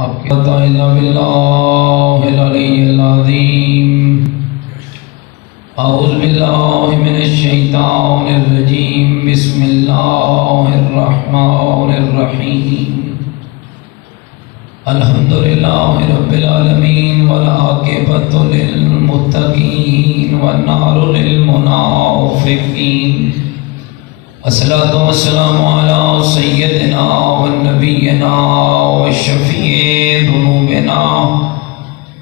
آپ کے الا باللہ العلی العظیم اعوذ باللہ من الشیطان الرجیم بسم اللہ الرحمن الرحیم الحمدللہ رب العالمین والعاقبۃ للمتقین والنار للمنافقین والصلاة والسلام علی سیدنا ونبینا وشفیع ذنوبنا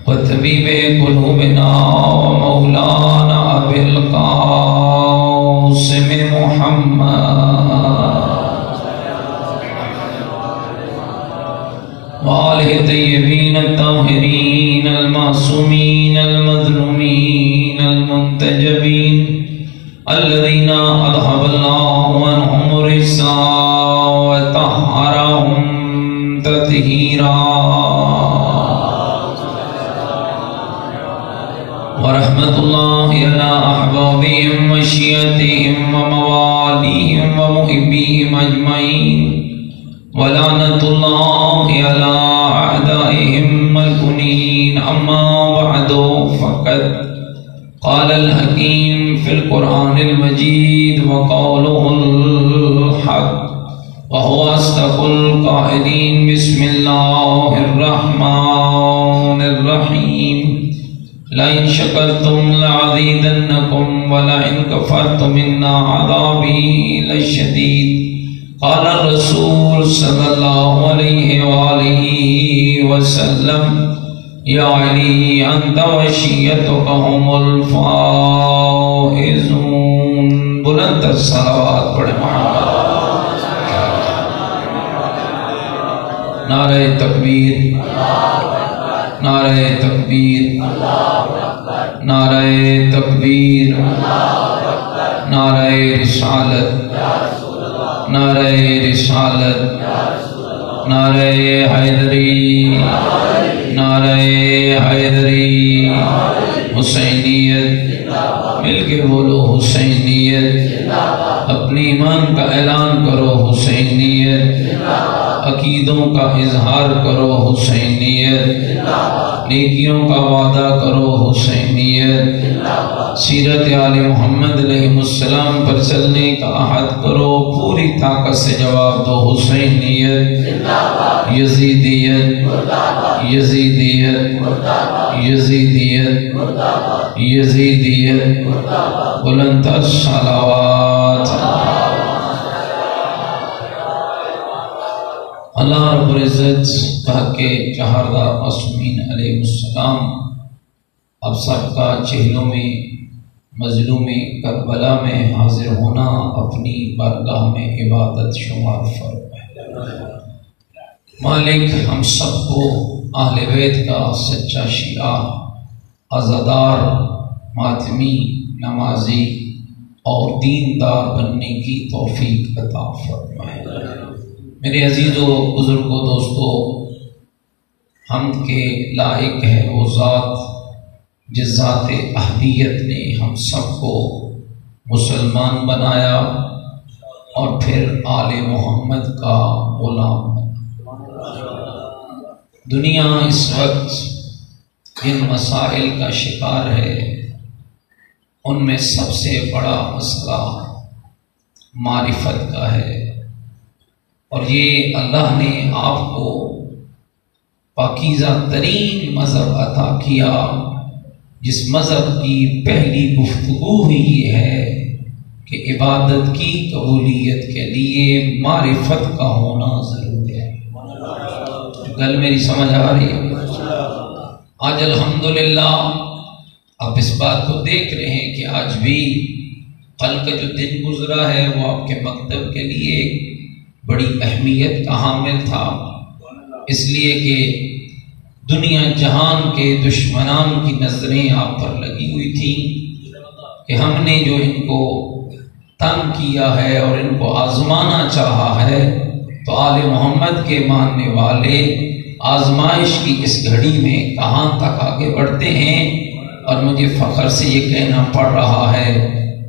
وطبیب قلوبنا ومولانا ابی القاسم محمد وآلہ طیبین الطاہرین المعصومین المظلومین المنتجبین الذین اذهب اللہ عنہم الرجس وطہرہم تطہیرا ورحمۃ اللہ علی احبابہم وشیعتہم وموالہم ومحبیہم اجمعین ولعنۃ اللہ علی اعدائہم الکنین اما بعد فقد قال الحکیم فی القرآن المجید وقوله الحق وهو اصدق القائلین بسم اللہ الرحمن الرحیم لئن شکرتم لأزیدنکم ولئن کفرتم ان عذابی لشدید قال الرسول صلی اللہ علیہ وآلہ وسلم یا علی انت وشیتک هم الفائزون بلند صلوات پڑھیں محمد نعرہ تکبیر نعرہ تکبیر نعرہ تکبیر نعرہ رسالت نعرہ رسالت نعرہ حیدری نعرہ حیدری حسینیت مل کے بولو حسینیت اپنی ایمان کا اعلان کرو حسینیت عقیدوں کا اظہار کرو حسینیت نیکیوں کا وعدہ کرو حسینیت سیرت آل محمد علیہ السلام پر چلنے کا عہد کرو پوری طاقت سے جواب دو حسینیت یزیدیت یزیدیت یزیدیت یزیدیت بلند الصلوات اللہ رب العزت کے چہاردار معصومین علیہ السلام اب سب کا چہلوں میں مظلوم کربلا میں حاضر ہونا اپنی بارگاہ میں عبادت شمار فرمائے۔ مالک ہم سب کو اہل بیت کا سچا شیعہ عزادار ماتمی نمازی اور دیندار بننے کی توفیق عطا فرمائے۔ میرے عزیزو بزرگوں دوستو، حمد کے لائق ہے وہ ذات جس ذات احدیت نے ہم سب کو مسلمان بنایا اور پھر آل محمد کا غلام بنایا۔ دنیا اس وقت جن مسائل کا شکار ہے ان میں سب سے بڑا مسئلہ معرفت کا ہے، اور یہ اللہ نے آپ کو پاکیزہ ترین مذہب عطا کیا جس مذہب کی پہلی گفتگو ہی یہ ہے کہ عبادت کی قبولیت کے لیے معرفت کا ہونا ضروری ہے۔ گل میری سمجھ آ رہی ہے؟ آج الحمدللہ آپ اس بات کو دیکھ رہے ہیں کہ آج بھی کل کا جو دن گزرا ہے وہ آپ کے مکتب کے لیے بڑی اہمیت کا حامل تھا، اس لیے کہ دنیا جہان کے دشمنان کی نظریں آپ پر لگی ہوئی تھیں کہ ہم نے جو ان کو تنگ کیا ہے اور ان کو آزمانا چاہا ہے، تو آل محمد کے ماننے والے آزمائش کی اس گھڑی میں کہاں تک آگے بڑھتے ہیں۔ اور مجھے فخر سے یہ کہنا پڑ رہا ہے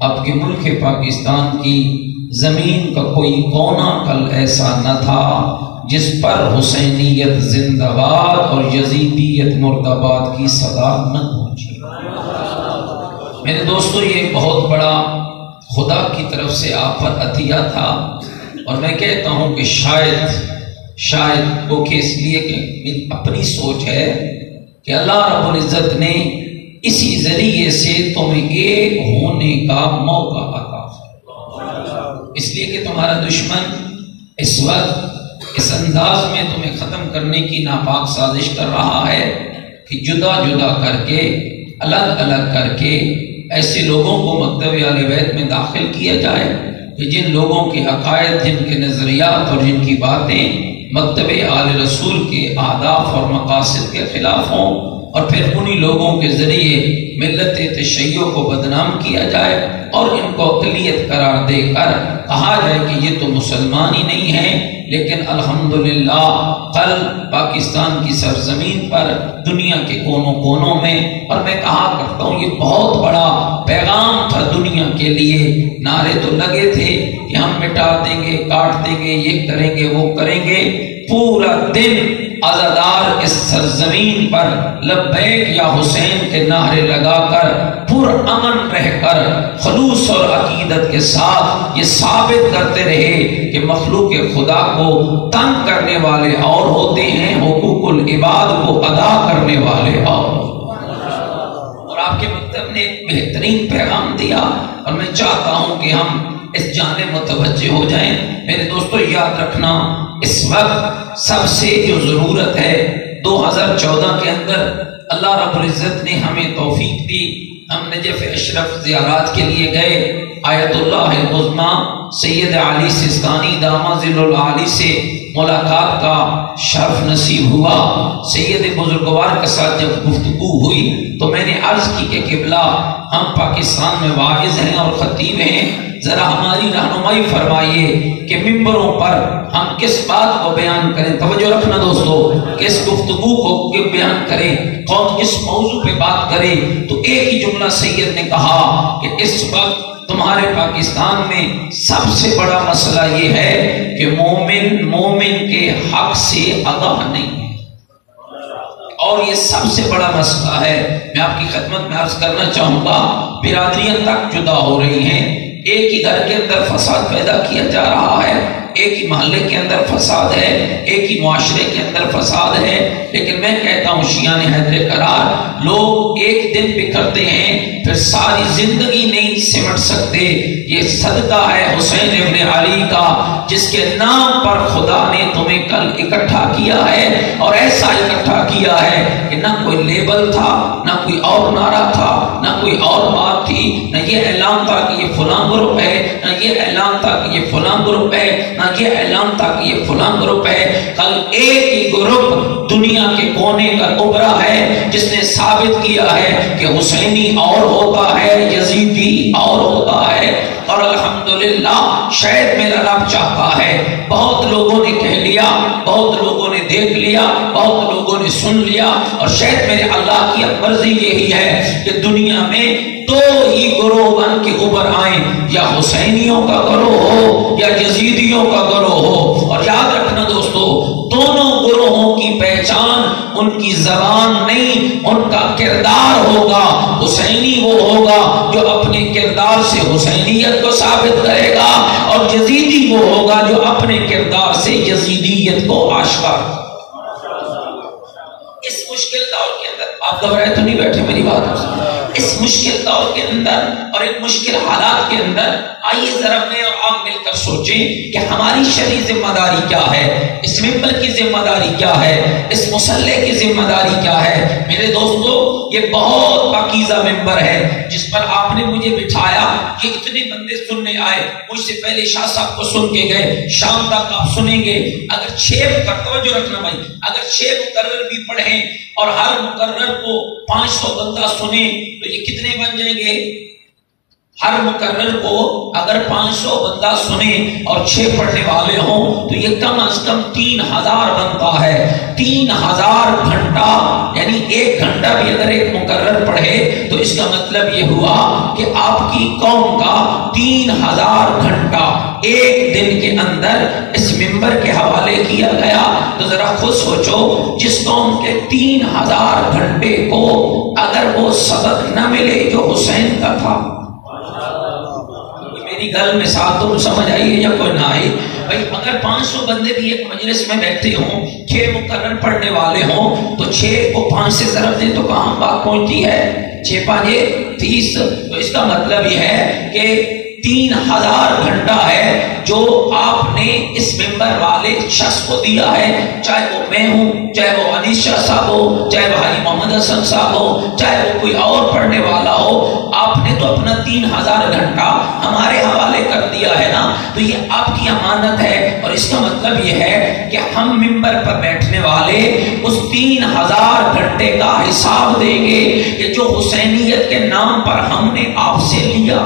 اب کہ ملک پاکستان کی زمین کا کوئی کونا کل ایسا نہ تھا جس پر حسینیت زندہ باد اور یزیدیت مردہ باد کی صدا نہ پہنچی۔ میرے دوستو، یہ بہت بڑا خدا کی طرف سے آپ پر عطیہ تھا، اور میں کہتا ہوں کہ شاید وہ کہ اس لیے کہ اپنی سوچ ہے کہ اللہ رب العزت نے اسی ذریعے سے تمہیں ایک ہونے کا موقع عطا فرمایا، اس لیے کہ تمہارا دشمن اس وقت اس انداز میں تمہیں ختم کرنے کی ناپاک سازش کر رہا ہے کہ جدا جدا کر کے، الگ الگ کر کے ایسے لوگوں کو مکتب اہل بیت میں داخل کیا جائے کہ جن لوگوں کے عقائد، جن کے نظریات اور جن کی باتیں مکتب آل رسول کے اہداف اور مقاصد کے خلاف ہوں، اور پھر انہی لوگوں کے ذریعے ملت تشیع کو بدنام کیا جائے اور ان کو اقلیت قرار دے کر کہا جائے کہ یہ تو مسلمان ہی نہیں ہیں۔ لیکن الحمدللہ کل پاکستان کی سرزمین پر، دنیا کے کونوں کونوں میں، اور میں کہا کرتا ہوں یہ بہت بڑا پیغام تھا دنیا کے لیے، نعرے تو لگے تھے کہ ہم مٹا دیں گے، کاٹ دیں گے، یہ کریں گے، وہ کریں گے، پورا دن عزادار اس سرزمین پر لبیک یا حسین کے نعرے لگا کر پر امن رہ کر خلوص اور عقیدت کے ساتھ یہ ثابت کرتے رہے کہ مخلوق خدا کو تنگ کرنے والے اور ہوتے ہیں، حقوق العباد کو ادا کرنے والے اور آپ کے مکتب نے ایک بہترین پیغام دیا، اور میں چاہتا ہوں کہ ہم اس جانب متوجہ ہو جائیں۔ میرے دوستو، یاد رکھنا اس وقت سب سے جو ضرورت ہے، 2014 کے اندر اللہ رب العزت نے ہمیں توفیق دی، ہم نجف اشرف زیارات کے لیے گئے، آیت اللہ العظمیٰ سید علی سیستانی دامہ ذل العالی سے ملاقات کا شرف نصیب ہوا۔ سید بزرگوار کے ساتھ جب گفتگو ہوئی تو میں نے عرض کی کہ قبلہ، ہم پاکستان میں واعظ ہیں اور خطیب ہیں، ذرا ہماری رہنمائی فرمائیے کہ ممبروں پر ہم کس بات کو بیان کریں۔ توجہ رکھنا دوستو، کس گفتگو کو بیان کریں، کون کس موضوع پہ بات کرے۔ تو ایک ہی جملہ سید نے کہا کہ اس وقت تمہارے پاکستان میں سب سے بڑا مسئلہ یہ ہے کہ مومن کے حق سے آگاہ نہیں ہے، اور یہ سب سے بڑا مسئلہ ہے۔ میں آپ کی خدمت میں عرض کرنا چاہوں گا، برادریاں تک جدا ہو رہی ہیں، ایک ہی گھر کے اندر فساد پیدا کیا جا رہا ہے، ایک ہی محلے کے اندر فساد ہے، ایک ہی معاشرے کے اندر فساد ہے۔ لیکن میں کہتا ہوں شیعان حیدر قرار، لوگ ایک دن بکھرتے ہیں پھر ساری زندگی نہیں سمٹ سکتے۔ یہ صدقہ ہے حسین ابن علی کا، جس کے نام پر خدا نے تمہیں کل اکٹھا کیا ہے، اور ایسا اکٹھا کیا ہے کہ نہ کوئی لیبل تھا، نہ کوئی اور نعرہ تھا، نہ کوئی اور بات تھی، نہ یہ اعلان تھا کہ یہ فلاں گروپ ہے، نہ یہ اعلان تھا کہ یہ فلاں گروپ ہے، نہ یہ اعلان تھا کہ یہ فلاں گروپ ہے۔ کل ایک ہی گروپ دنیا کے کونے کا ابھرا ہے جس نے ثابت کیا ہے کہ حسینی اور ہوتا ہے، یزیدی اور ہوتا ہے۔ اور الحمدللہ شاید میرا رب چاہتا ہے، بہت لوگوں نے کہہ لیا، بہت لوگوں نے دیکھ لیا، بہت لوگوں نے سن لیا، اور شاید میرے اللہ کی مرضی یہی ہے کہ دنیا میں دو ہی گروہ بن کے ابھر آئیں، یا حسینیوں کا گروہ ہو یا یزیدیوں کا گروہ ہو۔ اور یاد رکھنا دوستو، دونوں گروہوں کی پہچان ان کی زبان نہیں، ان کا کردار ہوگا۔ حسینی وہ ہوگا جو اپنے کردار سے حسینیت کو ثابت کرے گا، اور یزیدی وہ ہوگا جو اپنے کردار سے یزیدیت کو آشکار کرے گا۔ اس مشکل دور کے اندر آپ گھبرائے تو نہیں بیٹھے میری بات سے، اس مشکل دور کے اندر اور ان مشکل حالات کے اندر آئیے ذرا میں اور آپ مل کر سوچیں کہ ہماری شرعی ذمہ داری کیا ہے، اس ممبر کی ذمہ داری کیا ہے، اس مصلح کی ذمہ داری کیا ہے۔ میرے دوستو، یہ بہت پاکیزہ ممبر ہے جس پر آپ نے مجھے بٹھایا کہ اتنے بندے سننے آئے، مجھ سے پہلے شاہ صاحب کو سن کے گئے، شام تک آپ سنیں گے۔ اگر 6 توجہ رکھنا بھائی، اگر 6 مقرر بھی پڑھیں اور ہر مقرر کو 500 بندہ سنیں تو یہ کتنے بن جائیں گے؟ ہر مقرر کو اگر 500 بندہ سنیں اور 6 پڑھنے والے ہوں تو یہ کم از کم 3000 بنتا ہے۔ 3000 گھنٹہ، یعنی 1 گھنٹہ بھی اگر ایک مقرر پڑھے تو اس کا مطلب یہ ہوا کہ آپ کی قوم کا 3000 گھنٹہ ایک دن کے اندر اس منبر کے حوالے کیا گیا، تو ذرا خود سوچو جس قوم کے 3000 گھنٹے کو اگر وہ سبق نہ ملے جو حسین کا تھا، میری گل مثال تو سمجھ آئی ہے یا کوئی نہ آئی؟ بھائی اگر 500 بندے بھی ایک مجلس میں بیٹھتے ہوں، 6 مقرر پڑھنے والے ہوں، تو 6 کو 5 سے ضرب دیں تو کہاں بات پہنچتی ہے؟ 6 5 30۔ تو اس کا مطلب یہ ہے کہ 3000 گھنٹہ ہے جو آپ نے اس ممبر والے شخص کو دیا ہے، چاہے وہ میں ہوں، چاہے وہ انیس شاہ صاحب ہو، چاہے وہ حاجی محمد حسن صاحب ہو، چاہے وہ کوئی اور پڑھنے والا ہو، آپ نے تو اپنا 3000 گھنٹہ ہمارے حوالے کر دیا ہے نا، تو یہ آپ کی امانت ہے۔ اور اس کا مطلب یہ ہے کہ ہم ممبر پر بیٹھنے والے اس 3000 گھنٹے کا حساب دیں گے کہ جو حسینیت کے نام پر ہم نے آپ سے لیا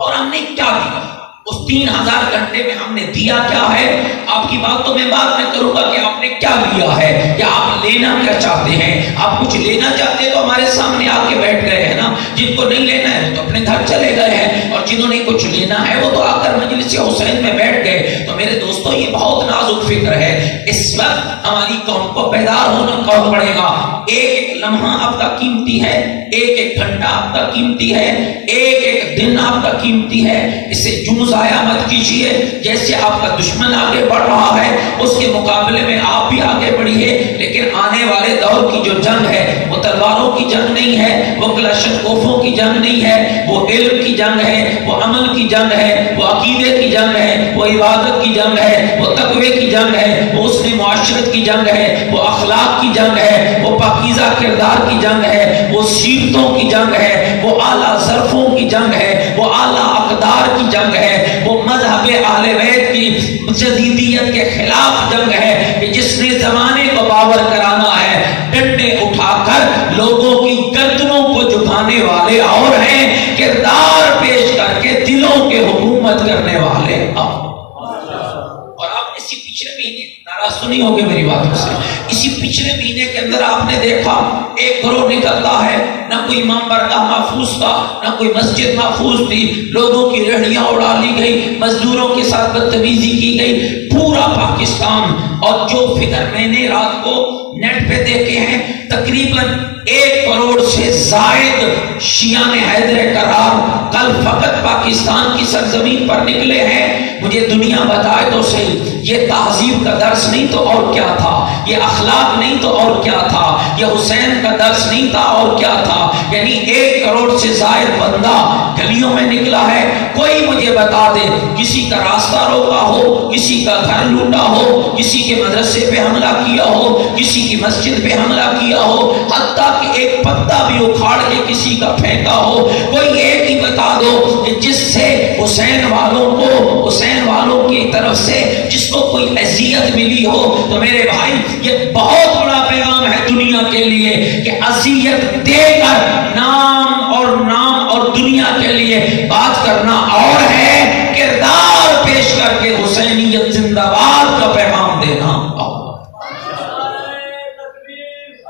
اور ہم نے کیا دیا، اس 3000 گھنٹے میں ہم نے دیا کیا ہے۔ آپ کی بات تو میں بات میں کروں گا کہ آپ نے کیا لیا ہے، کہ آپ لینا کیا چاہتے ہیں۔ آپ کچھ لینا چاہتے ہیں تو ہمارے سامنے آ کے بیٹھ گئے ہیں نا، جن کو نہیں لینا ہے وہ تو اپنے گھر چلے گئے ہیں، اور جنہوں نے کچھ لینا ہے وہ تو آ کر مجلس حسین میں بیٹھ گئے۔ تو میرے دوستوں یہ بہت نازک فکر ہے، اس وقت ہماری قوم کو بیدار ہونا پڑے گا۔ ایک لمحہ آپ کا قیمتی ہے، ایک گھنٹہ آپ کا قیمتی ہے، ایک دن آپ کا قیمتی ہے، اسے یوں ضائع مت کیجیے۔ جیسے آپ کا دشمن آگے بڑھ رہا ہے اس کے مقابلے میں آپ بھی آگے بڑھیے، لیکن آنے والے دور کی جو جنگ ہے وہ تلواروں کی جنگ نہیں ہے، وہ کلاشنکوفوں کی جنگ نہیں ہے، وہ علم کی جنگ ہے، وہ عمل کی جنگ ہے، وہ عقیدے کی جنگ ہے، وہ عبادت کی جنگ ہے، وہ تقوی کی جنگ ہے، وہ حسن معاشرت کی جنگ ہے، وہ اخلاق کی جنگ ہے، وہ پاکیزہ کردار کی جنگ ہے، وہ سیرتوں کی جنگ ہے، وہ اعلیٰ ظرفوں کی جنگ ہے، وہ اعلیٰ اقدار کی جنگ ہے، وہ مذہب اہل بیت کی جدیدیت کے خلاف جنگ ہے کہ جس نے زمانے کو باور کرانا ہے، ڈنڈے اٹھا کر لوگوں کی گردنوں کو جھکانے والے اور ہیں، کردار پیش کر کے دلوں کے حکومت کرنے والے اور آپ اسی پچھلے مہینے ناراض تو نہیں ہوگے میری باتوں سے، اسی پچھلے مہینے کے اندر آپ نے دیکھا ایک گروہ نکلتا ہے، نہ کوئی امام برگاہ محفوظ تھا، نہ کوئی مسجد محفوظ تھی، لوگوں کی ریڑھیاں اڑا لی گئی، مزدوروں کے ساتھ بدتمیزی کی گئی، پورا پاکستان۔ اور جو فگر میں نے رات کو نیٹ پہ دیکھے ہیں، تقریباً 1 کروڑ سے زائد شیعہ حیدر کرار کل فقط پاکستان کی سرزمین پر نکلے ہیں۔ مجھے دنیا بتائے تو صحیح، یہ تہذیب کا درس نہیں تو اور کیا تھا، یہ اخلاق نہیں تو اور کیا تھا، یہ حسین کا درس نہیں تھا اور کیا تھا۔ یعنی 1 کروڑ سے زائد بندہ گلیوں میں نکلا ہے۔ کوئی مجھے بتا دے کسی کا راستہ روکا ہو، کسی کا گھر لوٹا ہو، کسی کے مدرسے پہ حملہ کیا ہو، کسی کی مسجد پہ حملہ کیا ہو، حتیٰ کہ ایک پتا بھی اکھاڑ کے کسی کا پھینکا ہو۔ کوئی ایک ہی بتا دو کہ جس سے حسین والوں کی طرف سے جس کو کوئی اذیت ملی ہو۔ تو میرے بھائی یہ بہت بڑا پیغام ہے دنیا کے لیے کہ اذیت دے کر نام اور دنیا کے لیے بات کرنا اور ہے، کردار پیش کر کے حسینیت زندہ باد کا پیغام دینا۔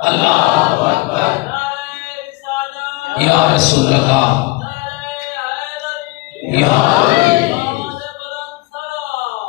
اللہ اکبر، یا رسول اللہ، یا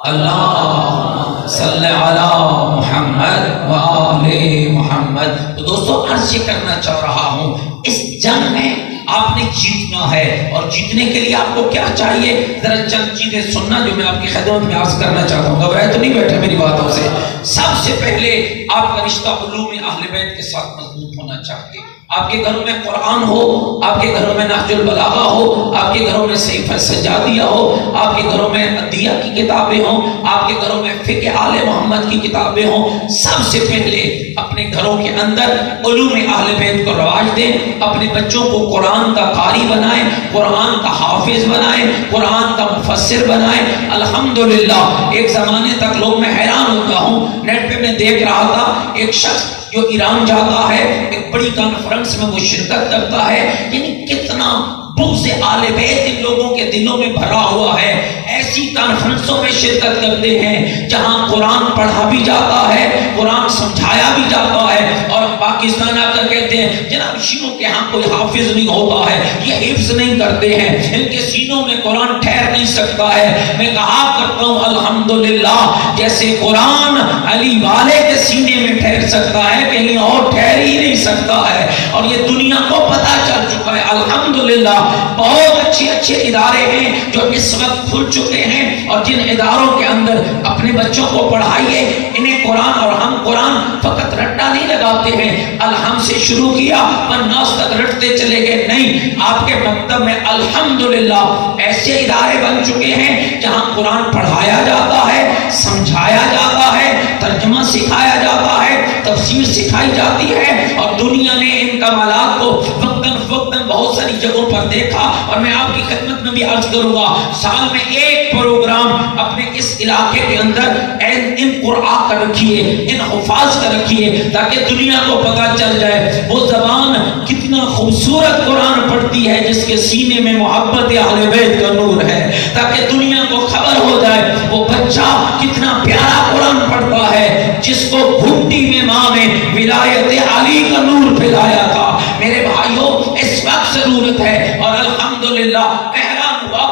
اللہ صلی علی محمد وآل محمد۔ تو دوستو عرض یہ کرنا چاہ رہا ہوں، اس جنگ میں آپ نے جیتنا ہے، اور جیتنے کے لیے آپ کو کیا چاہیے؟ ذرا چند چیزیں سننا جو میں آپ کی خدمت میں عرض کرنا چاہتا ہوں، گھبرائے تو نہیں بیٹھے میری باتوں سے۔ سب سے پہلے آپ کا رشتہ علوم اہل بیت کے ساتھ مضبوط ہونا چاہیے۔ آپ کے گھروں میں قرآن ہو، آپ کے گھروں میں نہج البلاغہ ہو، آپ کے گھروں میں سیف السجادیہ ہو، آپ کے گھروں میں عدیہ کی کتابیں ہوں، آپ کے گھروں میں فقہ آل محمد کی کتابیں ہوں۔ سب سے پہلے اپنے گھروں کے اندر علوم اہل بیت کو رواج دیں، اپنے بچوں کو قرآن کا قاری بنائیں، قرآن کا حافظ بنائیں، قرآن کا مفسر بنائیں۔ الحمدللہ ایک زمانے تک لوگ، میں حیران ہوتا ہوں، نیٹ پہ میں دیکھ رہا تھا ایک شخص جو ایران جاتا ہے، ایک بڑی کانفرنس میں وہ شرکت کرتا ہے، یعنی کتنا بغض آل بیت ان لوگوں کے دلوں میں بھرا ہوا ہے۔ ایسی کانفرنسوں میں شرکت کرتے ہیں جہاں قرآن پڑھا بھی جاتا ہے، قرآن سمجھایا بھی جاتا ہے، اور پاکستان آ کر کہتے ہیں جناب شیعوں کے ہاں کوئی حافظ نہیں ہوتا ہے، یہ حفظ نہیں کرتے ہیں، ان کے سینوں میں قرآن ٹھہر نہیں سکتا ہے۔ میں کہا کرتا ہوں الحمدللہ، جیسے قرآن علی والے کے سینے میں ٹھہر سکتا ہے کہیں اور ٹھہر ہی نہیں سکتا ہے، اور یہ دنیا کو پتا چل چکا ہے الحمدللہ۔ بہت اچھے اچھے ادارے ہیں جو اس وقت کھل چکے ہیں، اور جن اداروں کے اندر اپنے بچوں کو پڑھائیے، انہیں قرآن، اور ہم قرآن فقط رٹا نہیں لگاتے ہیں، الحم سے شروع کیا والناس تک رٹتے چلے گئے، نہیں، آپ کے مکتب میں الحمدللہ ایسے ادارے بن چکے ہیں جہاں قرآن پڑھایا جاتا ہے، سمجھایا جاتا ہے، ترجمہ سکھایا جاتا ہے، تفسیر سکھائی جاتی ہے، اور دنیا نے ان کمالات کو وقتاً فوقتاً بہت ساری جگہوں پر دیکھا۔ اور میں آپ کی خدمت میں بھی عرض کروں گا، سال میں ایک پروگرام اپنے اس علاقے کے اندر ان قرآن کا رکھیے، ان حفاظ کا رکھیے، تاکہ دنیا کو پتا چل جائے وہ زبان کتنا خوبصورت قرآن پڑھتی ہے جس کے سینے میں محبت اہل بیت کا نور ہے، تاکہ دنیا کو خبر ہو جائے وہ بچہ کتنا پیارا قرآن پڑھتا ہے جس کو گھٹی میں ماں نے ولایت علی کا نور پھیلایا تھا۔ میرے بھائیوں، اس وقت ضرورت ہے، اور الحمدللہ حیران ہوا،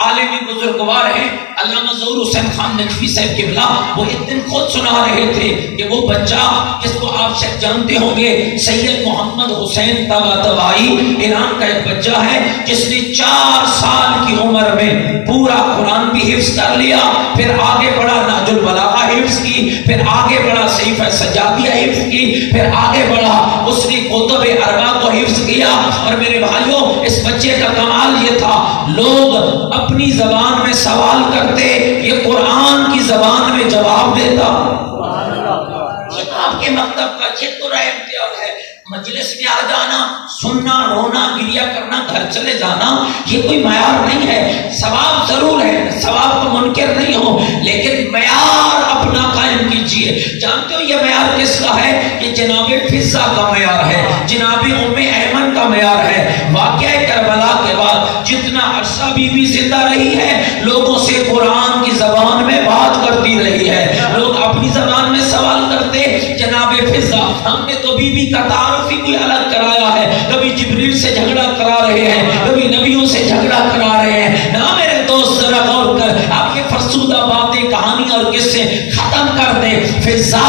عالمی بزرگوار ہیں علامہ ظہور حسین خان نجفی صاحب قبلہ، وہ ایک دن خود سنا رہے تھے کہ وہ بچہ جس کو آپ شاید جانتے ہوں گے، سید محمد حسین طباطبائی، ایران کا ایک بچہ ہے جس نے 4 سال کی عمر میں پورا قرآن بھی حفظ کر لیا، پھر آگے بڑھا نہج البلاغہ حفظ کی، پھر آگے بڑھا صحیفہ سجادیہ حفظ کی، پھر آگے بڑھا اس نے کتب اربع کو حفظ کیا۔ اور میرے بھائیوں، اس بچے کا کمال یہ تھا، لوگ اپنی زبان میں سوال کرتے، یہ قرآن کی زبان میں جواب دیتا۔ یہ آپ کے مکتب کا یہ تو رائے اختیار ہے، مجلس میں آ جانا، سننا، رونا، گریہ کرنا، گھر چلے جانا، یہ کوئی معیار نہیں ہے۔ ثواب ضرور ہے، ثواب تو منکر نہیں ہو، لیکن معیار اپنا قائم کیجئے۔ جانتے ہو یہ معیار کس کا ہے؟ یہ جناب فضہ کا معیار ہے، جناب ام ایمن کا معیار ہے۔ واقعہ کربلا کے بعد جتنا عرصہ بی بی زندہ رہی ہے، لوگوں سے قرآن کی زبان میں بات کرتی رہی ہے، لوگ اپنی زبان میں سوال کرتے۔ جناب فضہ، ہم نے تو بی بی کا تعارف ہی کوئی الگ کرایا ہے، کبھی جبریل سے جھگڑا کرا رہے ہیں، کبھی نبیوں سے جھگڑا کرا رہے ہیں۔ نہ میرے دوست، ذرا غور کر، آپ یہ فرسودہ باتیں، کہانی اور قصے ختم کر دیں۔ فضہ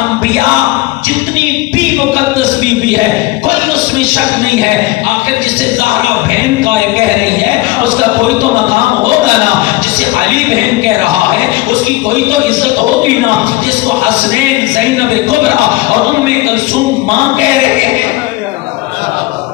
انبیاء جتنی بھی مقدس بی بی ہے، کوئی اس میں شک نہیں ہے۔ آخر جسے زہرا بہن کا کہہ رہی ہے، اس کا کوئی تو مقام ہوگا نا، جسے علی بہن کہہ رہا ہے اس کی کوئی تو عزت ہوگی نا، جس کو حسنین، زینب کبریٰ اور ام کلثوم ماں کہہ رہے ہیں،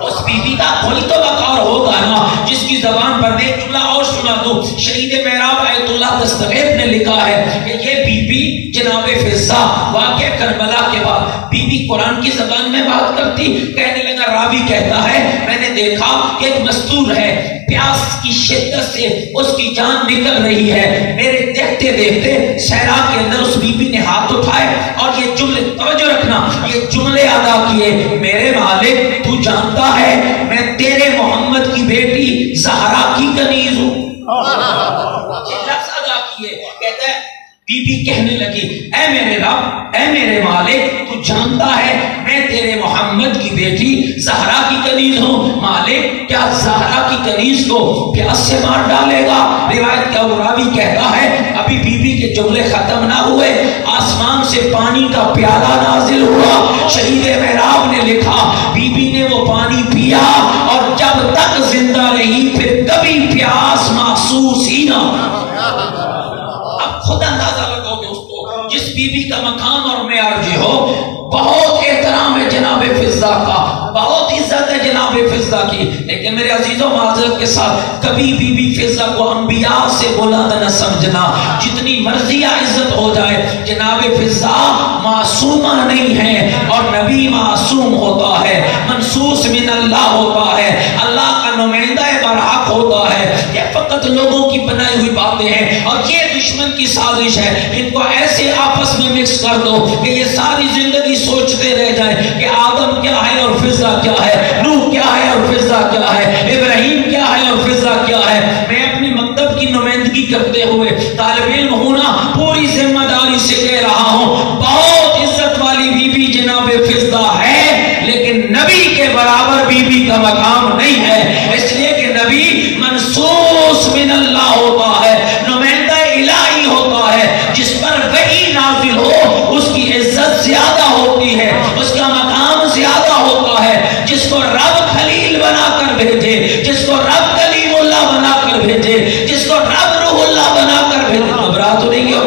اس بی بی کا کوئی تو وقار ہوگا نا، جس کی زبان پر ایک جملہ اور سنا دو، شہید محراب آیت اللہ دستغیب نے لکھا ہے کہ یہ بی بی جناب فضہ واقعہ کربلا کے بعد بی بی قرآن کی زبان میں بات کرتی۔ کہنے لگا، راوی کہتا ہے، میں نے دیکھا کہ ایک مستور ہے، پیاس کی شدت سے اس کی جان نکل رہی ہے، میرے دیکھتے دیکھتے صحرا کے اندر اس بی بی نے ہاتھ اٹھائے اور یہ جملے، توجہ رکھنا، یہ جملے ادا کیے، میرے مالک تو جانتا ہے میں تیرے محمد کی بیٹی زہرا کی کنیز ہوں۔ یہ لفظ ادا کیے، کہتا ہے بی بی کہنے لگی، اے میرے رب، اے میرے مالک، تو جانتا ہے میں تیرے محمد کی بیٹی زہرا کی کنیز ہوں، مالک کیا زہرا کی کنیز کو پیاس سے مار ڈالے گا؟ روایت کا راوی کہتا ہے ابھی بی بی کے جملے ختم نہ ہوئے، آسمان سے پانی کا پیالہ نازل ہوا۔ شہید محراب نے لکھا، بی بی نے وہ پانی پیا اور جب تک زندہ رہی پھر کبھی پیاس محسوس ہی نہ۔ اب خود اندازہ لگاؤ دوستو، جس بی بی کا مقام اور معیار جو ہو، بہت احترام ہے جناب فضہ کا، بہت عزت ہے جناب فضہ کی، لیکن میرے عزیزوں معذرت کے ساتھ کبھی بی بی فضہ کو انبیاء سے بلند نہ سمجھنا، جتنی مرضی عزت ہو جائے، جناب فضہ معصومہ نہیں ہے، اور نبی معصوم ہوتا ہے، منصوص من اللہ ہوتا ہے، اللہ کا نمائندہ برحق ہوتا ہے۔ یہ فقط لوگوں کی بنائی ہوئی باتیں ہیں، اور یہ دشمن کی سازش ہے، ان کو ایسے آپس میں مکس کر دو کہ یہ ساری زندگی سوچتے رہ جائیں کہ آدم کیا ہے اور فضہ کیا ہے، نوح کیا ہے اور فضہ کیا ہے، ابراہیم کیا ہے اور فضہ کیا ہے۔ میں اپنے مکتب کی نمائندگی کرتے ہوئے طالب علم ہونا پوری ذمہ داری سے کہہ رہا ہوں، بہت عزت والی بی بی جناب فضہ ہے، لیکن نبی کا مقام نہیں ہے، اس لیے کہ نبی منصوص من اللہ ہوتا ہے، نمائندہ الہی ہوتا ہے، جس پر وحی نازل ہو اس کی عزت زیادہ ہوتی ہے، اس کا مقام زیادہ ہوتا ہے۔ جس کو رب خلیل بنا کر بھیجے، جس کو رب کلیم اللہ بنا کر بھیجے، جس کو رب روح اللہ بنا کر بھیجے، گھبرا تو نہیں ہے؟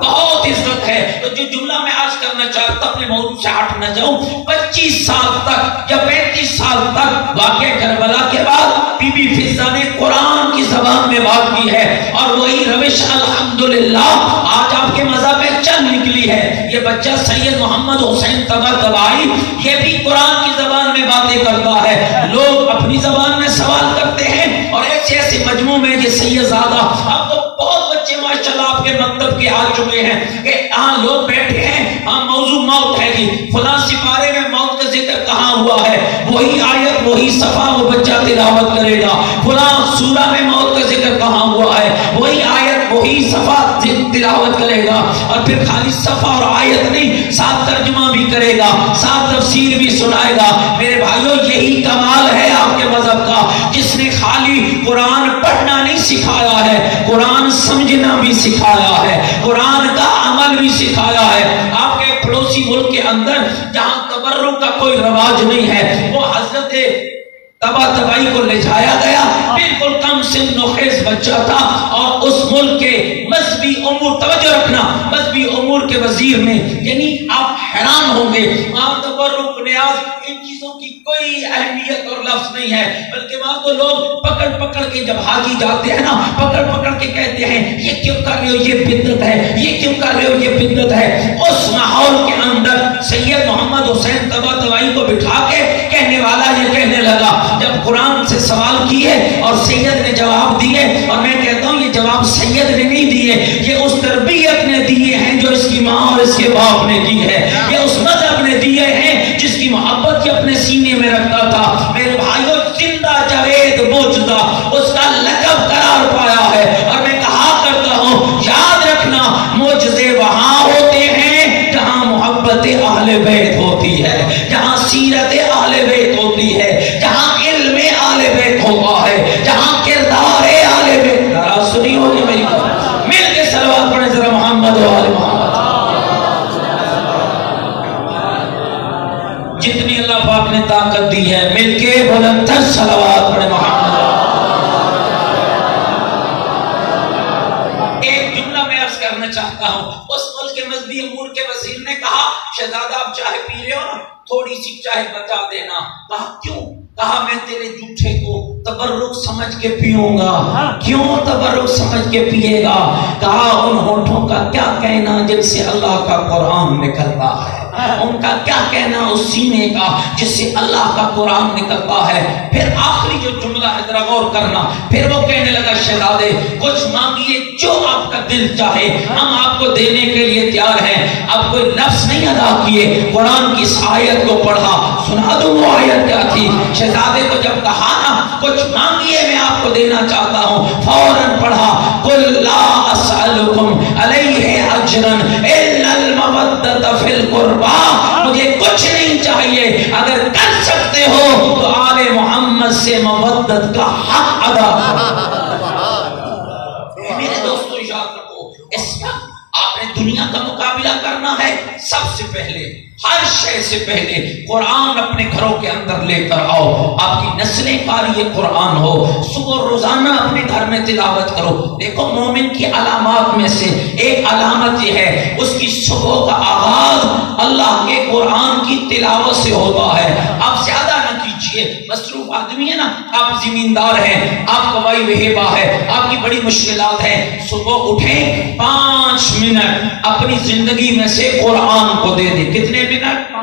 بہت عزت ہے۔ تو جو جملہ میں آج کرنا چاہتا اپنے موضوع سے ہٹ نہ جاؤں، 25 سال تک یا 35 سال تک واقعہ کربلا کے بعد بی بی فضہ نے قرآن کی زبان میں بات کی ہے، اور وہی روش الحمدللہ آج آپ کے مذہب میں چل نکلی ہے۔ یہ بچہ سید محمد حسین طباطبائی یہ بھی قرآن کی زبان میں باتیں کرتا ہے، لوگ اپنی زبان میں سوال کرتے ہیں، اور ایسے ایسے مجموع میں یہ سید زادہ، اب تو بہت بچے ماشاءاللہ آپ کے مکتب کے آ چکے ہیں کہ ہاں لوگ بیٹھے ہیں، ہاں موضوع موت ہے جی، فلاں سپارے میں موت کا ذکر کہاں ہوا ہے، وہی آیت وہی صفحہ وہ بچہ تلاوت کرے گا، فلاں سورہ میں موت کا ذکر کہاں ہوا ہے، وہی آیت وہی صفحہ تلاوت کرے گا، اور پھر خالی صفحہ اور آیت نہیں، ساتھ ترجمہ بھی کرے گا، ساتھ تفسیر بھی سنائے گا۔ میرے بھائیوں یہی کمال ہے آپ کے مذہب کا، جس نے خالی قرآن پڑھنا نہیں سکھایا ہے، قرآن سمجھنا بھی سکھایا ہے، قرآن کا عمل بھی سکھایا ہے۔ آپ کے پڑوسی ملک کے اندر جہاں تبرک کا کوئی رواج نہیں ہے، وہ حضرت طباطبائی کو لے جایا گیا، بالکل کم سن و خیز بچہ تھا، اور اس ملک کے مذہبی امور، توجہ رکھنا، مذہبی امور کے وزیر نے، یعنی آپ حیران ہوں گے، وہاں تبرک نیاز ان چیزوں کی کوئی اہمیت اور لفظ نہیں ہے، بلکہ وہاں تو لوگ پکڑ پکڑ کے جب حاجی جاتے ہیں نا، پکڑ پکڑ کے کہتے ہیں یہ کیوں کر رہے ہو، یہ بدعت ہے، یہ کیوں کر رہے ہو، یہ بدعت ہے۔ اس ماحول کے اندر سید محمد حسین طباطبائی کو بٹھا کے کہنے والا یہ کہنے لگا، جب قرآن سے سوال کیے اور سید نے جواب دیے، اور میں کہتا ہوں یہ جواب سید نے نہیں دیے، یہ اس تربیت نے دیے ہیں جو اس کی ماں اور اس کے باپ نے دی ہے، یہ اس مذہب نے دیے ہیں جس کی محبت یہ اپنے سینے میں رکھتا تھا۔ میرے بھائیوں زندہ جاوید موجودہ اس کا لقب قرار پایا ہے، اور میں کہا کرتا ہوں یاد رکھنا معجزے وہاں ہوتے ہیں جہاں محبت اہل بیت ہوتی ہے، جہاں سیرت اہل بیت ہوتی ہے، جہاں علم اہل بیت ہوتا ہے، جہاں کردار اہل بیت۔ ناراض تو نہیں ہوگی میری بات؟ مل کے صلوات پڑھیں ذرا محمد و آل محمد۔ جتنی اللہ پاک نے طاقت دی ہے مل کے بلند تر صلوات پڑھیں محمد۔ ایک جملہ میں عرض کرنا چاہتا ہوں، اس ملک کے مذہبی امور کے وزیر نے کہا شہزادہ آپ چاہے پی رہے ہو نا، تھوڑی سی چاہے بتا دینا۔ کہا کیوں؟ کہا میں تیرے جھوٹے کو تبرک سمجھ کے پیوں گا۔ کیوں تبرک سمجھ کے پیے گا؟ کہا ان ہونٹوں کا کیا کہنا جن سے اللہ کا قرآن نکلتا ہے، ان کا کیا کہنا اس سینے کا جس سے اللہ کا قرآن نکلتا ہے۔ پھر آخری جو جملہ ہے ذرا غور کرنا، پھر وہ کہنے لگا شہزادے کچھ مانگیے جو آپ کا دل چاہے، ہم آپ کو دینے کے لیے تیار ہیں۔ اب کوئی لفظ نہیں ادا کیے، قرآن کی اس آیت کو پڑھا، سنا دوں وہ آیت کیا تھی۔ شہزادے کو جب کہا نا کچھ مانگیے میں آپ کو دینا چاہتا ہوں، فوراً پڑھا قل لا اسألکم علیہ اجرا الا المودۃ فی القربى، مجھے کچھ نہیں چاہیے، اگر کر سکتے ہو تو آل محمد سے مودت کا حق ادا کرو۔ میرے دوستو یاد رکھو، اس وقت آپ نے دنیا کا مقابلہ کرنا ہے، سب سے پہلے ہر شے سے پہلے قرآن اپنے گھروں کے اندر لے کر آؤ، آپ کی نسلیں قاری قرآن ہو، صبح روزانہ اپنے گھر میں تلاوت کرو۔ دیکھو مومن کی علامات میں سے ایک علامت یہ ہے اس کی صبح کا آغاز اللہ کے قرآن کی تلاوت سے ہوتا ہے۔ آپ زیادہ نہ کیجئے، مصروف آدمی ہے نا، آپ زمیندار ہیں، آپ کا بھائی وہیبہ ہے، آپ کی بڑی مشکلات ہیں، صبح اٹھیں 5 منٹ اپنی زندگی میں سے قرآن کو دے دیں۔ کتنے منٹ؟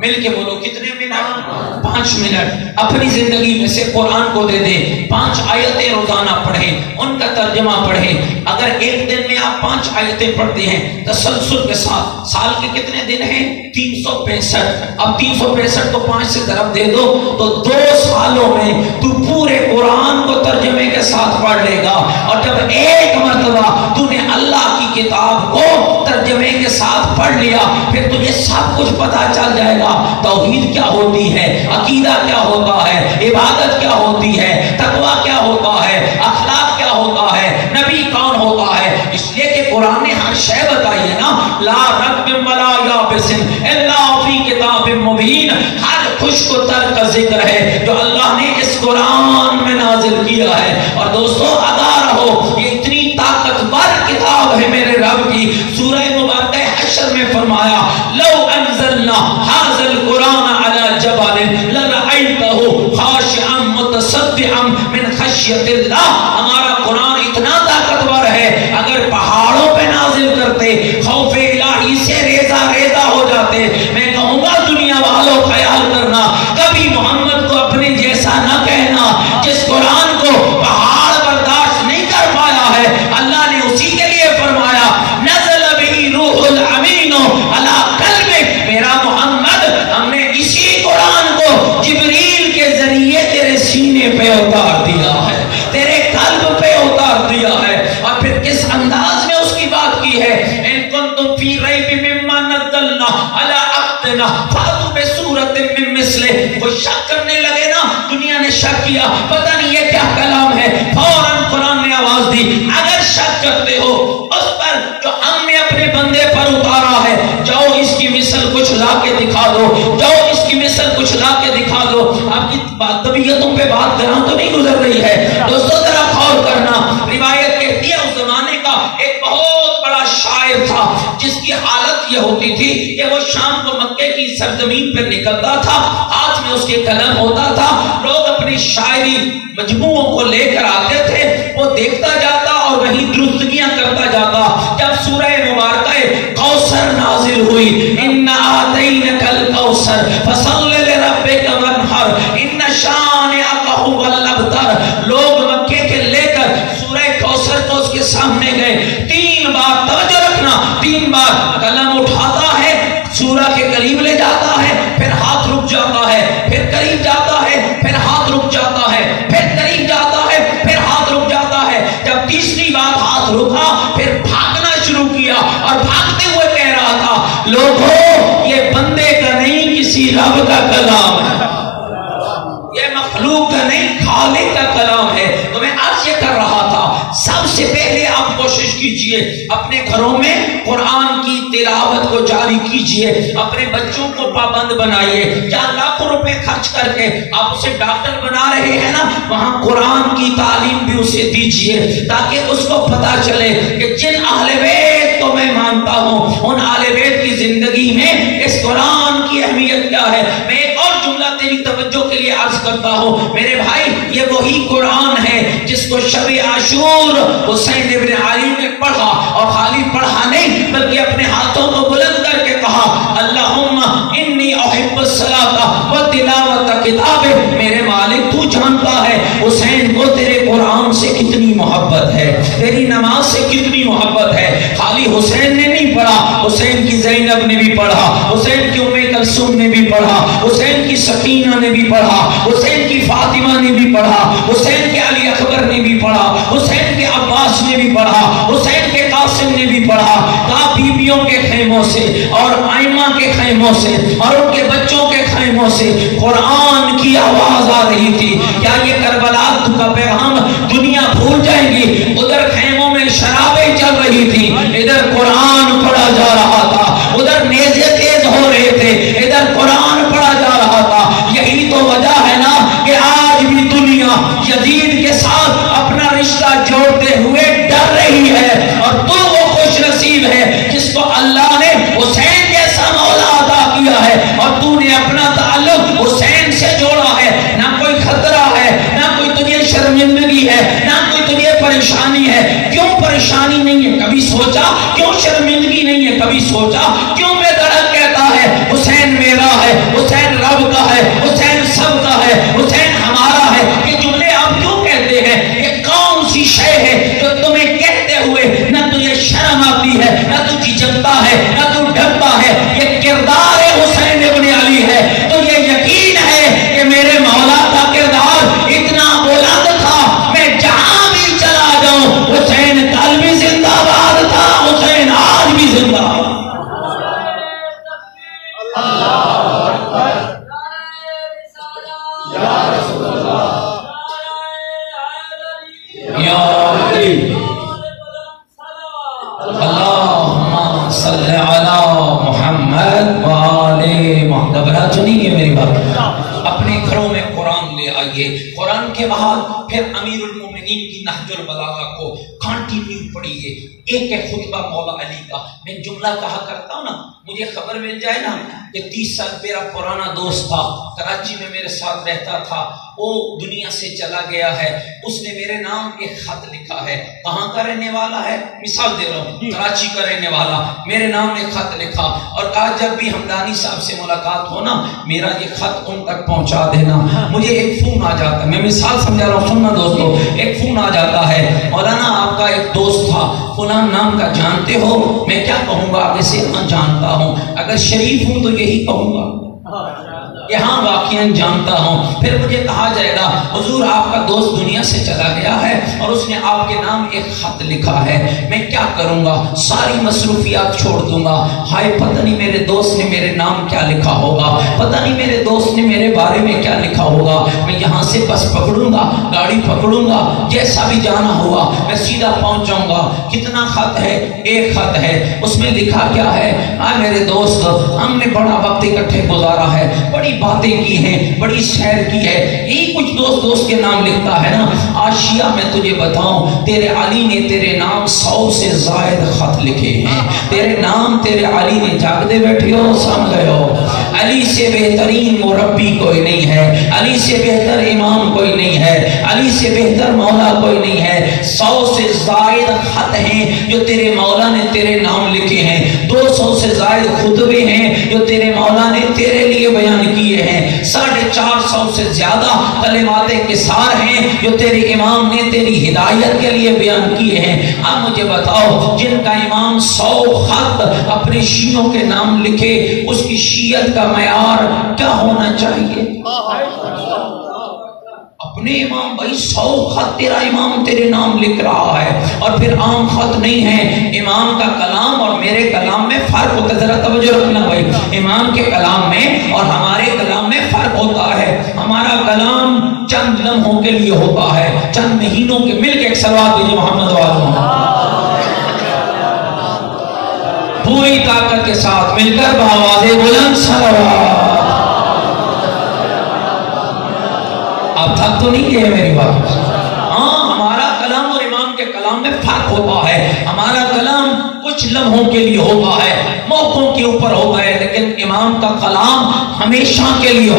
مل کے بولو کتنے منٹ؟ 5 منٹ اپنی زندگی میں سے قرآن کو دے دیں۔ 5 آیتیں روزانہ پڑھیں، ان کا ترجمہ پڑھیں۔ اگر ایک دن میں آپ 5 آیتیں پڑھتے ہیں تسلسل کے ساتھ، سال کے کتنے دن ہیں؟ 365۔ اب 365 کو 5 سے ضرب دے دو تو 2 سالوں میں تو پورے قرآن کو ترجمے کے ساتھ پڑھ لے گا، اور جب ایک مرتبہ تو نے اللہ کی کتاب کو ترجمے کے ساتھ پڑھ لیا پھر تجھے سب کچھ پتا چل جائے گا. توحید کیا ہوتی ہے, عقیدہ کیا ہوتا ہے, عبادت کیا ہوتی ہے, تقویٰ کیا ہوتا ہے, اخلاق کیا ہوتا ہے, نبی کون ہوتا ہے. اس لیے کہ قرآن نے ہر شے بتائی ہے نا, لا رب ولا یابس الا فی کتاب مبین. ہر خشک و تر کا ذکر ہے جو اللہ نے اس قرآن میں نازل کیا ہے. اور دوستو آگاہ رہو, یہ اتنی طاقتور کتاب ہے میرے رب کی. سورہ مبارکہ حشر میں فرمایا لو انزلنا ھذا القرآن علی جبل لرأیتہ خاشعا متصدعا من خشیۃ اللہ. ہمارا قرآن اتنا طاقتور ہے, اگر پہاڑوں پہ نازل کرتے خوف الہی سے ریزہ ریزہ ہو جاتے. میں کہوں گا دنیا والوں خیال کرنا, کبھی محمد کو اپنے جیسا نہ کہنا. جس قرآن کو پہاڑ برداشت نہیں کر پایا ہے, اللہ نے اسی کے لیے فرمایا نزل بہ روح الامین علی قلبک. میرا محمد, ہم نے اسی قرآن کو جبریل کے ذریعے تیرے سینے پہ اتار دیا ہے, تیرے قلب پہ اتار دیا ہے. اور پھر کس انداز میں اس کی بات کی ہے, ان کنتم فی ریب مما نزلنا علی عبدنا فاتوا بسورۃ من مثلہ. وہ شک کرنے لگے نا, دنیا نے شک کیا پتہ نہیں یہ کیا کلام ہے. فوراً قرآن نے آواز دی, اگر شک کرتے ہو اس پر جو ہم نے اپنے بندے پر اتارا ہے, جاؤ اس کی مثل کچھ لا کے دکھا دو, جاؤ اس کی مثل کچھ لا کے دکھا دو. آپ کی طبیعتوں پہ بات کرنا تو نہیں گزر رہی ہے دوستو, ذرا غور کرنا. روایت کہتی ہے اس زمانے کا ایک بہت بڑا شاعر تھا جس کی حالت یہ ہوتی تھی کہ وہ شام کو مکے کی سرزمین پر نکلتا تھا, ہاتھ میں اس کے قلم ہوتا تھا. لوگ اپنی شاعری مجموعوں کو لے کر آتے تھے, وہ دیکھتا جاتا اور وہیں درستگیاں کرتا جاتا. جب سورہ مبارکہ کوثر نازل ہوئی, اِنَّا آتَيْنَكَ الْكَوْثَرَ فَصَلِّ لِرَبِّكَ وَانْحَرْ إِنَّ شَانِئَكَ هُوَ الْأَبْتَرُ. لوگ مکے کے لے کر سورہ کوثر کو اس کے سامنے گئے. 3 بار توجہ رکھنا, 3 بار قلم اٹھاتا ہے, سورہ کے قریب لے جاتا ہے, پھر ہاتھ رک جاتا ہے, پھر قریب جاتا ہے, پھر ہاتھ رک جاتا ہے, پھر قریب جاتا ہے, پھر ہاتھ رک جاتا ہے. جب تیسری بار ہاتھ رکا پھر بھاگنا شروع کیا اور بھاگتے ہوئے کہہ رہا تھا لوگوں یہ بندے کا نہیں کسی رب کا کلام ہے, یہ مخلوق کا نہیں خالق کا کلام ہے. تو میں عرض یہ کر رہا تھا, سب سے پہلے آپ کوشش کیجئے اپنے گھروں میں قرآن کی تلاوت کو جاری کیجئے, اپنے بچوں کو پابند بنائیے. جہاں لاکھوں روپے خرچ کر کے آپ اسے ڈاکٹر بنا رہے ہیں نا, وہاں قرآن کی تعلیم بھی اسے دیجئے تاکہ اس کو پتا چلے کہ جن اہل بیت کو میں مانتا ہوں ان اہل بیت کی زندگی میں اس قرآن کی اہمیت کیا ہے. میں ایک اور جملہ تیری توجہ کے لیے عرض کرتا ہوں میرے بھائی, یہ وہی قرآن ہے جس کو شب عاشور حسین ابن علی نے پڑھا, اور خالی پڑھا نہیں بلکہ اپنے ہاتھوں کو بلند کر کے کہا اللہم انی احب الصلاۃ و تلاوت کتابک. میرے مالک تو جانتا ہے حسین کو تیرے قرآن سے کتنی محبت ہے, تیری نماز سے کتنی محبت ہے. خالی حسین نے نہیں پڑھا, حسین کی زینب نے بھی پڑھا, حسین کی ام کلثوم نے بھی پڑھا, حسین کی سکینہ نے بھی پڑھا, حسین کی فاطمہ نے بھی پڑھا, حسین کے علی اکبر نے بھی پڑھا, حسین کے عباس نے بھی پڑھا, حسین کے قاسم نے بھی پڑھا. کہا بیبیوں کے خیموں سے اور ائمہ کے خیموں سے اور ان کے بچوں کے خیموں سے قرآن کی آواز آ رہی تھی. کیا یہ کربلا کا پیغام دنیا بھول جائے گی؟ ادھر خیموں میں شرابیں چل رہی تھی, ادھر قرآن پڑھا جا رہا تھا, ادھر نیزے تیز ہو رہے تھے, ادھر قرآن پڑھا جا رہا تھا. یہی تو وجہ ہے نا کہ آج بھی دنیا یزید کے ساتھ اپنا رشتہ جوڑتے ہوئے ڈر رہی ہے. اور تو وہ خوش نصیب ہے جس کو اللہ نے حسین جیسا مولا عطا کیا ہے, اور تو نے اپنا تعلق حسین سے جوڑا ہے. نہ کوئی خطرہ ہے, نہ کوئی تجھے شرمندگی ہے, نہ کوئی تجھے پریشانی ہے. کیوں پریشانی نہیں ہے کبھی سوچا؟ کیوں شرمندگی نہیں ہے کبھی سوچا؟ کیوں بے دڑک کہتا ہے حسین میرا ہے, حسین رب کا ہے, حسین سب کا ہے, حسین ہمارا ہے. یہ جملے آپ کیوں کہتے ہیں؟ یہ کون سی شے ہے جو تمہیں کہتے ہوئے نہ تجھے شرم آتی ہے, نہ تو جھجکتا ہے, نہ تو ڈرتا ہے؟ یہ کردار حسین ابن علی ہے. تو یہ یقین ہے کہ میرے مولا کا کردار اتنا بلند تھا, میں جہاں بھی چلا جاؤں حسین کل بھی زندہ باد تھا, حسین بعد پھر امیر المومنین کی نہج البلاغہ کو کنٹینیو پڑھیے، ایک ایک خطبہ مولا علی کا۔ میں جملہ کہا کرتا ہوں نا، مجھے خبر مل جائے نا کہ 30 سال میرا پرانا دوست تھا، کراچی میں میرے ساتھ رہتا تھا، وہ دنیا سے چلا گیا ہے، اس نے میرے نام ایک خط لکھا ہے، کہاں کا رہنے والا ہے، مثال دے رہا ہوں، کراچی کا رہنے والا، میرے نام ایک خط لکھا اور کہا جب بھی ہمدانی صاحب سے ملاقات ہو نا میرا یہ خط ان تک پہنچا دینا۔ مجھے ایک فون آ جاتا ہے، میں مثال سمجھا رہا ہوں، سننا دوستو، ایک فون آ جاتا ہے، مولانا آپ کا ایک دوست تھا فلان نام کا، جانتے ہو؟ میں کیا کہوں گا آگے سے؟ ہاں جانتا ہوں، اگر شریف ہوں تو یہی کہوں گا کہ ہاں واقعاً جانتا ہوں۔ پھر مجھے کہا جائے گا حضور آپ کا دوست دنیا سے چلا گیا ہے اور اس نے آپ کے نام ایک خط لکھا ہے، میں کیا کروں گا؟ ساری مصروفیات چھوڑ دوں گا، ہائے پتہ نہیں میرے دوست نے میرے نام کیا لکھا ہوگا، پتہ نہیں میرے دوست نے میرے بارے میں کیا لکھا ہوگا، میں یہاں سے بس پکڑوں گا، گاڑی پکڑوں گا، جیسا بھی جانا ہوگا میں سیدھا پہنچ جاؤں گا۔ کتنا خط ہے؟ ایک خط ہے، اس میں لکھا کیا ہے؟ ہاں میرے دوست، ہم نے بڑا وقت اکٹھے گزارا ہے، بڑی باتیں کی ہیں، بڑی سیر کی ہے، یہی کچھ دوست کے نام لکھتا ہے نا۔ آج شیعہ میں تجھے بتاؤں، تیرے علی نے تیرے نام 100 سے زائد خط لکھے ہیں، تیرے نام تیرے علی نے، جاگتے بیٹھے ہو سمجھ گئے ہو، علی سے بہترین مربی کوئی نہیں ہے، علی سے بہتر امام کوئی نہیں ہے، علی سے بہتر مولا کوئی نہیں ہے۔ 100 سے زائد خط ہیں جو تیرے مولا نے تیرے نام لکھے ہیں، 200 سے زائد خطبے ہیں جو تیرے مولا نے تیرے لیے بیان کیے ہیں، 450 سے زیادہ کلمات قصار ہیں جو تیرے امام نے تیری ہدایت کے لیے بیان کیے ہیں۔ اب مجھے بتاؤ، جن کا امام 100 خط اپنے شیعوں کے نام لکھے، اس کی شیعت کا معیار کیا ہونا چاہیے؟ اپنے امام، بھائی 100 خط تیرا امام تیرے نام لکھ رہا ہے، اور پھر عام خط نہیں ہے۔ امام کا کلام اور میرے کلام میں فرق ہوتا ہے، ذرا توجہ رکھنا بھائی، امام کے کلام میں اور ہمارے کلام میں فرق ہوتا ہے۔ ہمارا کلام چند لمحوں کے لیے ہوتا ہے، چند مہینوں کے، مل کے ایک صلوات دیجیے محمد والوں، پوری طاقت کے ساتھ مل کر بآواز بلند صلوات۔ آپ تھک تو نہیں گئے میری بات؟ ہاں، ہمارا کلام اور امام کے کلام میں فرق ہوتا ہے، ہمارا کلام کچھ لمحوں کے لیے ہوتا ہے، موقعوں کے اوپر ہوتا ہے، لیکن امام کا کلام ہمیشہ کے لیے